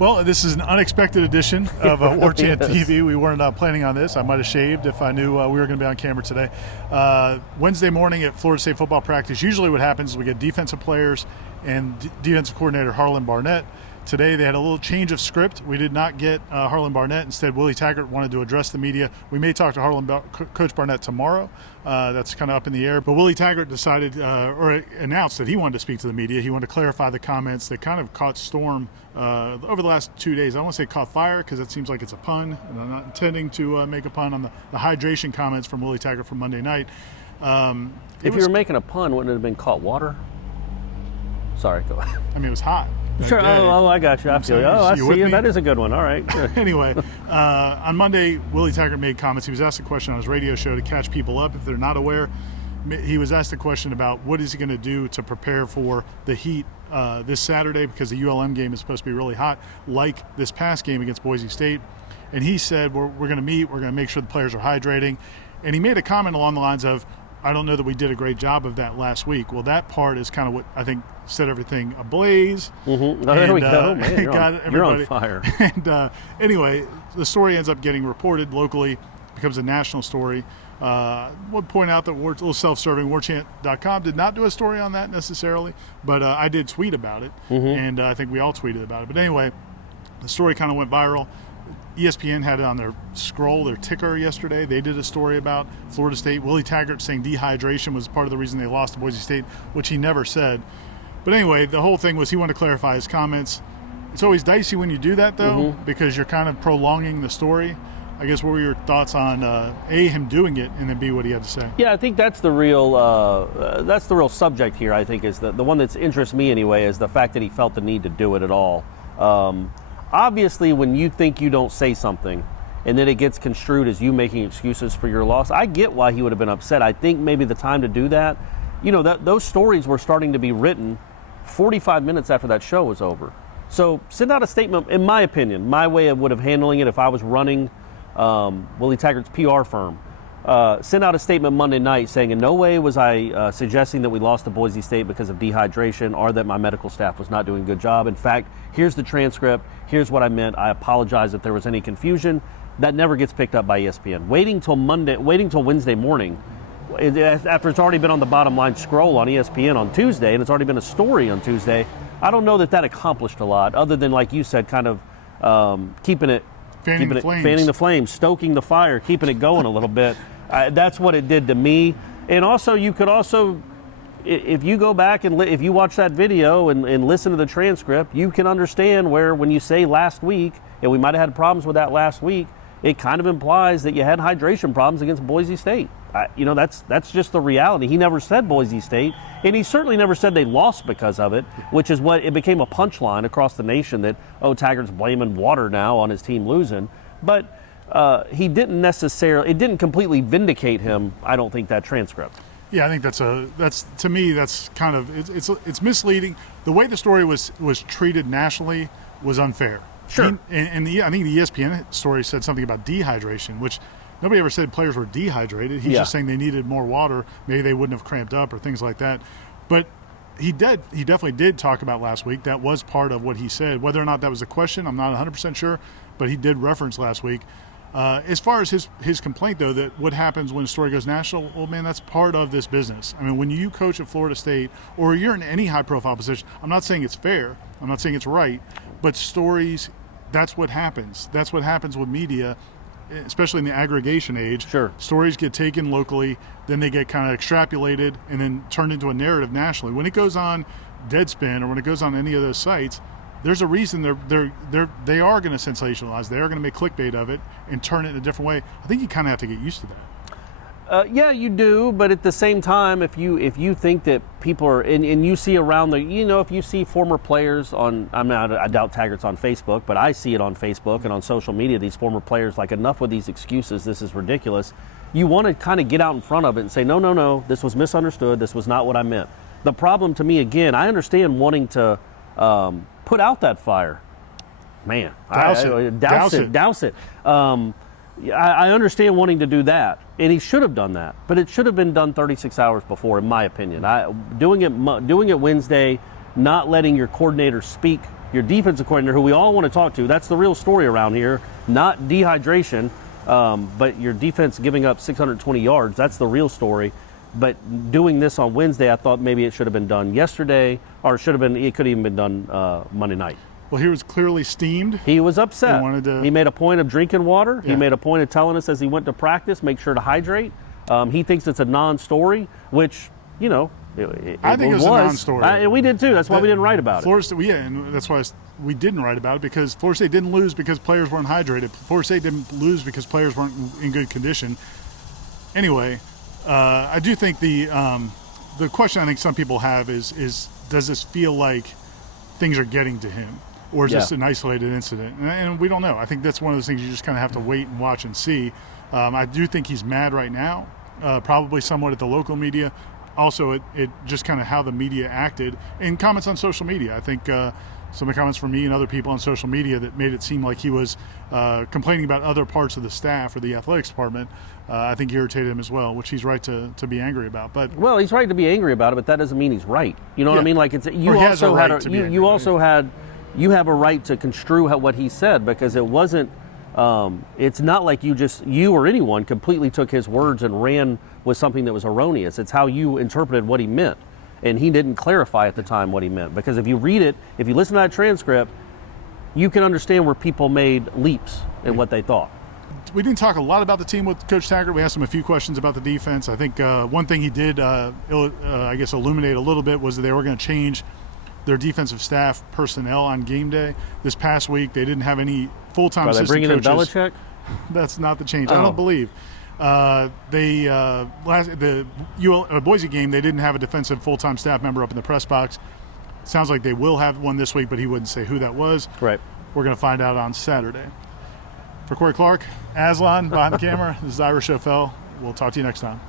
Well, this is an unexpected edition of Warchant TV. We weren't planning on this. I might have shaved if I knew we were going to be on camera today. Wednesday morning at Florida State football practice, usually what happens is we get defensive players and defensive coordinator Harlan Barnett. Today they had a little change of script. We did not get Harlan Barnett. Instead, Willie Taggart wanted to address the media. We may talk to Coach Barnett tomorrow. That's kind of up in the air. But Willie Taggart decided or announced that he wanted to speak to the media. He wanted to clarify the comments that kind of caught storm over the last 2 days. I don't want to say caught fire because it seems like it's a pun, and I'm not intending to make a pun on the hydration comments from Willie Taggart from Monday night. If you were making a pun, wouldn't it have been caught water? Sorry, go ahead. I mean, it was hot. Sure. Oh, I got you. I feel you. Oh, I see you. That is a good one. All right. Anyway, on Monday, Willie Taggart made comments. He was asked a question on his radio show to catch people up if they're not aware. He was asked a question about what is he going to do to prepare for the heat this Saturday because the ULM game is supposed to be really hot, like this past game against Boise State. And he said, we're going to meet. We're going to make sure the players are hydrating. And he made a comment along the lines of, I don't know that we did a great job of that last week. Well, that part is kind of what I think set everything ablaze. Mm-hmm. Oh, there we go. Man, you're on fire. And anyway, the story ends up getting reported locally, becomes a national story. Would point out that a little self-serving Warchant.com did not do a story on that necessarily, but I did tweet about it, and I think we all tweeted about it. But anyway, the story kind of went viral. ESPN had it on their scroll, their ticker yesterday. They did a story about Florida State. Willie Taggart saying dehydration was part of the reason they lost to Boise State, which he never said. But anyway, the whole thing was he wanted to clarify his comments. It's always dicey when you do that, though, because you're kind of prolonging the story. I guess what were your thoughts on A, him doing it, and then B, what he had to say? Yeah, I think that's the real subject here. I think is the one that's interests me anyway is the fact that he felt the need to do it at all. Obviously, when you think you don't say something and then it gets construed as you making excuses for your loss, I get why he would have been upset. I think maybe the time to do that, those stories were starting to be written 45 minutes after that show was over. So send out a statement, in my opinion, my way of would have handling it if I was running Willie Taggart's PR firm. Send out a statement Monday night saying in no way was I suggesting that we lost to Boise State because of dehydration or that my medical staff was not doing a good job. In fact, here's the transcript. Here's what I meant. I apologize if there was any confusion. That never gets picked up by ESPN. Waiting till Wednesday morning, after it's already been on the bottom line scroll on ESPN on Tuesday, and it's already been a story on Tuesday, I don't know that accomplished a lot other than, like you said, kind of fanning the flames, stoking the fire, keeping it going a little bit. That's what it did to me. And also, you could also, if you go back and if you watch that video and listen to the transcript, you can understand where when you say last week, and we might have had problems with that last week, it kind of implies that you had hydration problems against Boise State. That's just the reality. He never said Boise State, and he certainly never said they lost because of it, which is what it became a punchline across the nation that, Taggart's blaming water now on his team losing. But he didn't necessarily, it didn't completely vindicate him, I don't think, that transcript. Yeah, I think that's to me, that's kind of, it's misleading. The way the story was treated nationally was unfair. Sure. I think the ESPN story said something about dehydration, which nobody ever said players were dehydrated. He's just saying they needed more water. Maybe they wouldn't have cramped up or things like that. But he definitely did talk about last week. That was part of what he said. Whether or not that was a question, I'm not 100% sure, but he did reference last week. As far as his complaint, though, that what happens when a story goes national, well, man, that's part of this business. I mean, when you coach at Florida State or you're in any high-profile position, I'm not saying it's fair. I'm not saying it's right. But stories, that's what happens. That's what happens with media, especially in the aggregation age. Sure. Stories get taken locally, then they get kind of extrapolated and then turned into a narrative nationally. When it goes on Deadspin or when it goes on any of those sites, there's a reason they are going to sensationalize. They are going to make clickbait of it and turn it in a different way. I think you kind of have to get used to that. Yeah, you do, but at the same time, if you think that people are, and you see around if you see former players on, I doubt Taggart's on Facebook, but I see it on Facebook and on social media, these former players, like, enough with these excuses, this is ridiculous. You want to kind of get out in front of it and say, no, this was misunderstood, this was not what I meant. The problem to me, again, I understand wanting to put out that fire. Man, douse it. I understand wanting to do that, and he should have done that, but it should have been done 36 hours before, in my opinion. Doing it Wednesday, not letting your coordinator speak your defensive coordinator, who we all want to talk to. That's the real story around here, not dehydration, but your defense giving up 620 yards. That's the real story. But doing this on Wednesday, I thought maybe it should have been done yesterday, or it could have even been done Monday night. Well, he was clearly steamed. He was upset. He made a point of drinking water. Yeah. He made a point of telling us as he went to practice, make sure to hydrate. He thinks it's a non-story, which, you know, I think it was a non-story. And we did too. That's why we didn't write about it. And that's why we didn't write about it, because Florida State didn't lose because players weren't hydrated. Florida State didn't lose because players weren't in good condition. Anyway, I do think the question I think some people have is does this feel like things are getting to him, or is this an isolated incident? And we don't know. I think that's one of those things you just kind of have to wait and watch and see. I do think he's mad right now, probably somewhat at the local media. Also, it just kind of how the media acted in comments on social media. I think some of the comments from me and other people on social media that made it seem like he was complaining about other parts of the staff or the athletics department, I think irritated him as well, which he's right to be angry about. But well, he's right to be angry about it, but that doesn't mean he's right. You know what I mean? Like you have a right to construe what he said, because it wasn't. It's not like you or anyone completely took his words and ran with something that was erroneous. It's how you interpreted what he meant. And he didn't clarify at the time what he meant. Because if you read it, if you listen to that transcript, you can understand where people made leaps in what they thought. We didn't talk a lot about the team with Coach Taggart. We asked him a few questions about the defense. I think one thing he did, illuminate a little bit was that they were going to change their defensive staff personnel on game day. This past week, they didn't have any full-time assistant coaches. Are they bringing in Belichick? That's not the change. I don't believe. The Boise game, they didn't have a defensive full-time staff member up in the press box. Sounds like they will have one this week, but he wouldn't say who that was. Right. We're going to find out on Saturday. For Corey Clark, Aslan behind the camera, this is Ira Schoffel. We'll talk to you next time.